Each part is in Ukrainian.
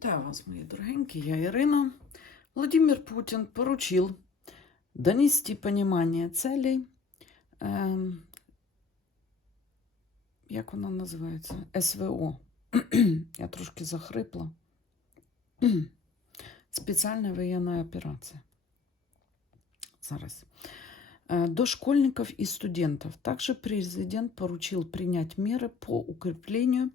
Вітаю вас, мої дорогенькі, я Ірина. Владимир Путин поручил донести понимание целей, ем, як вона називається? СВО. я трошки захрипла. Специальная военная операция. Зараз. Э, До школьников и студентов. Также президент поручил принять меры по укреплению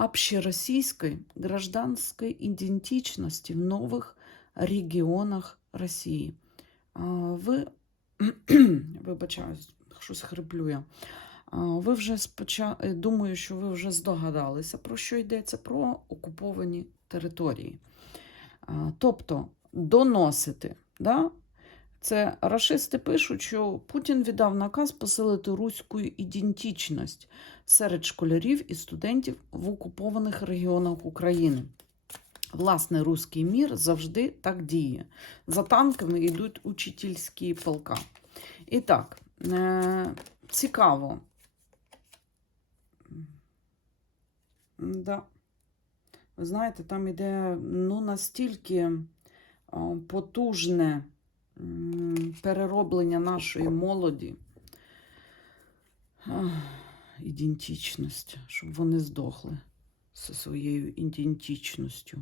общероссийской гражданской идентичности в новых регіонах Росії. Ви, вибачаюсь, щось хриплю я. Ви вже споча... е, думаю, що ви вже здогадалися, про що йдеться про окуповані території. Тобто доносити, да? Це рашисти пишуть, що Путін віддав наказ посилити руську ідентичність серед школярів і студентів в окупованих регіонах України. Власне, руський мір завжди так діє. За танками йдуть учительські полка. І так, е- цікаво. Да. Ви знаєте, там іде ну, настільки потужне перероблення нашої молоді. Ідентичність, щоб вони здохли зі своєю ідентичністю.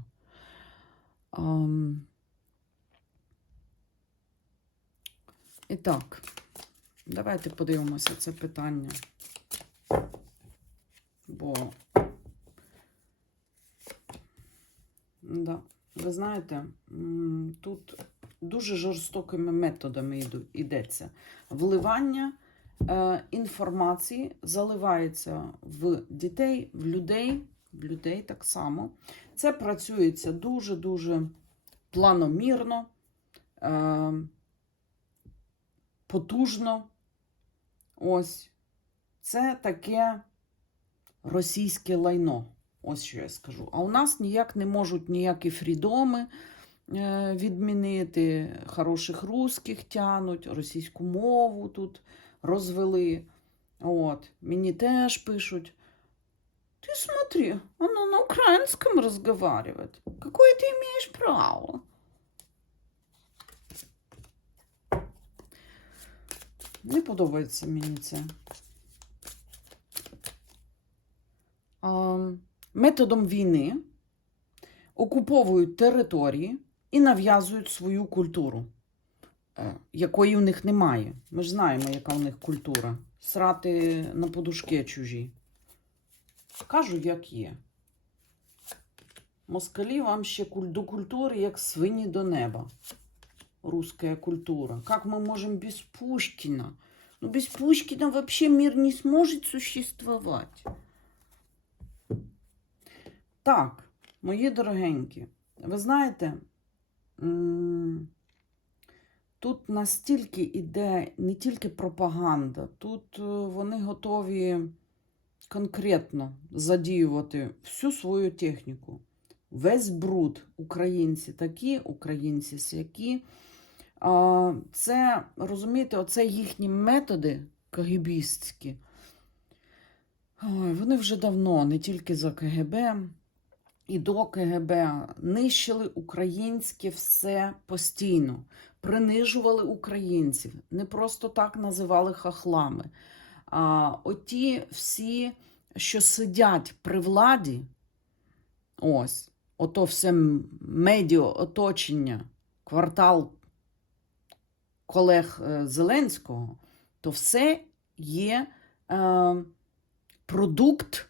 І так, давайте подивимося це питання. Бо, да, ви знаєте, тут дуже жорстокими методами йду- йдеться. Вливання е, інформації заливається в дітей, в людей, в людей так само. Це працюється дуже-дуже планомірно, е, потужно. Ось. Це таке російське лайно. Ось що я скажу. А у нас ніяк не можуть ніякі фрідоми відмінити. Хороших русських тянуть, російську мову тут розвели. От. Мені теж пишуть. Ты смотри, она на украинском разговаривает. Какое ты имеешь право? Не подобається мені це. Методом війни окуповують території і нав'язують свою культуру, е, якої у них немає. Ми ж знаємо, яка у них культура. Срати на подушки чужі. Кажу, як є. Москалі вам ще до культури, як свині до неба. Русская культура. Как мы можем без Пушкина? Ну, без Пушкина вообще мир не сможет существовать. Так, мої дорогенькі, ви знаєте, тут настільки іде не тільки пропаганда, тут е, вони готові конкретно задіювати всю свою техніку. Весь бруд українці такі, українці сякі. Це, розумієте, оце їхні методи кагібістські. Вони вже давно, не тільки за КГБ, і до КГБ нищили українське все постійно, принижували українців, не просто так називали хахлами. А, оті всі, що сидять при владі, ось, ото все медіа оточення, квартал колег е, Зеленського, то все є е, продукт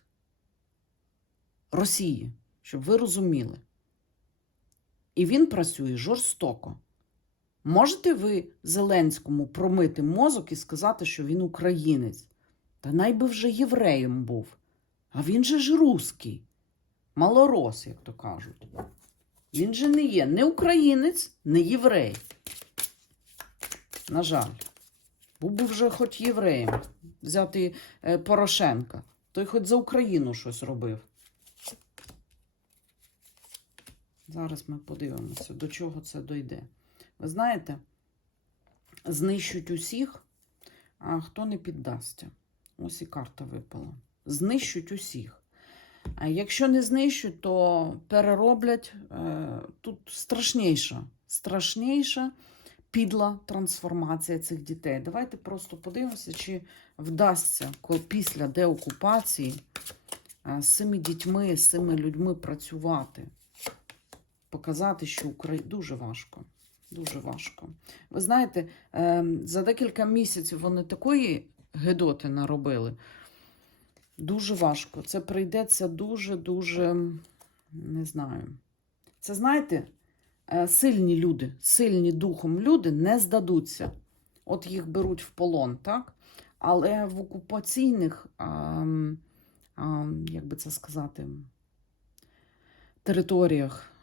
Росії, щоб ви розуміли. І він працює жорстоко. Можете ви Зеленському промити мозок і сказати, що він українець? Та найби вже євреєм був. А він же ж русський, малорос, як то кажуть. Він же не є не українець, не єврей. На жаль, був би вже хоч євреєм взяти е, Порошенка, той хоч за Україну щось робив. Зараз ми подивимося, до чого це дойде. Ви знаєте, знищуть усіх, а хто не піддасться. Ось і карта випала. Знищуть усіх. А якщо не знищують, то перероблять. Е, Тут страшніша, страшніша підла трансформація цих дітей. Давайте просто подивимося, чи вдасться після деокупації е, з цими дітьми, з цими людьми працювати. Показати, що Україна дуже важко. Дуже важко. Ви знаєте, ем, за декілька місяців вони такої гедоти наробили. Дуже важко. Це прийдеться дуже-дуже, не знаю. Це, знаєте, е, сильні люди, сильні духом люди не здадуться. От їх беруть в полон, так? Але в окупаційних, ам, ам, як би це сказати, територіях, ем,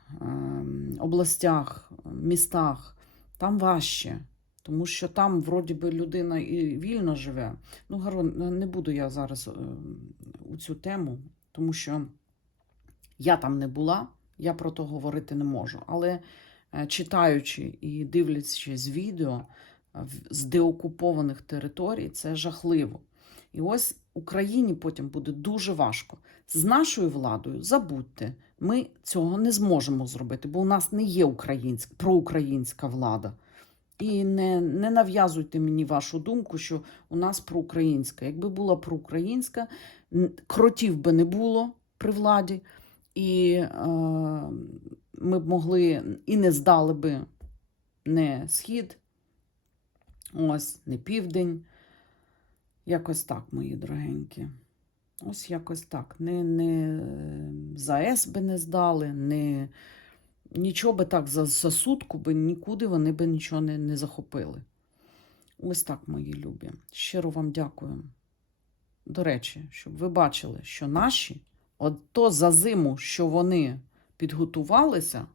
областях, містах, там важче. Тому що там, вроді би, людина і вільно живе. Ну, Гаро, не буду я зараз е, у цю тему, тому що я там не була, я про то говорити не можу. Але е, читаючи і дивлячись відео е, з деокупованих територій, це жахливо. І ось Україні потім буде дуже важко. З нашою владою забудьте, ми цього не зможемо зробити, бо у нас не є українська, проукраїнська влада. І не, не нав'язуйте мені вашу думку, що у нас проукраїнська. Якби була проукраїнська, кротів би не було при владі, і е, ми б могли і не здали би не схід, ось, не південь. Якось так, мої дорогенькі. Ось якось так. Не, не ЗАЕС би не здали, не, нічого би так за, за сутку би нікуди вони би нічого не, не захопили. Ось так, мої любі. Щиро вам дякую. До речі, щоб ви бачили, що наші, от то за зиму, що вони підготувалися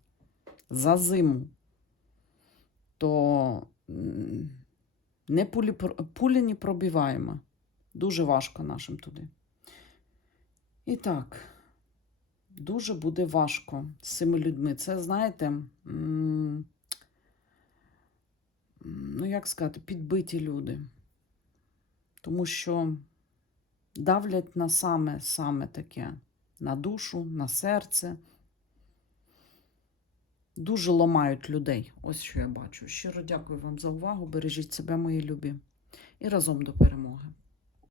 за зиму, то не пулі, пулі не пробиваємо. Дуже важко нашим туди. І так, дуже буде важко з цими людьми. Це, знаєте, ну як сказати, підбиті люди. Тому що давлять на саме, саме таке, на душу, на серце. Дуже ламають людей. Ось що я бачу. Щиро дякую вам за увагу. Бережіть себе, мої любі. І разом до перемоги.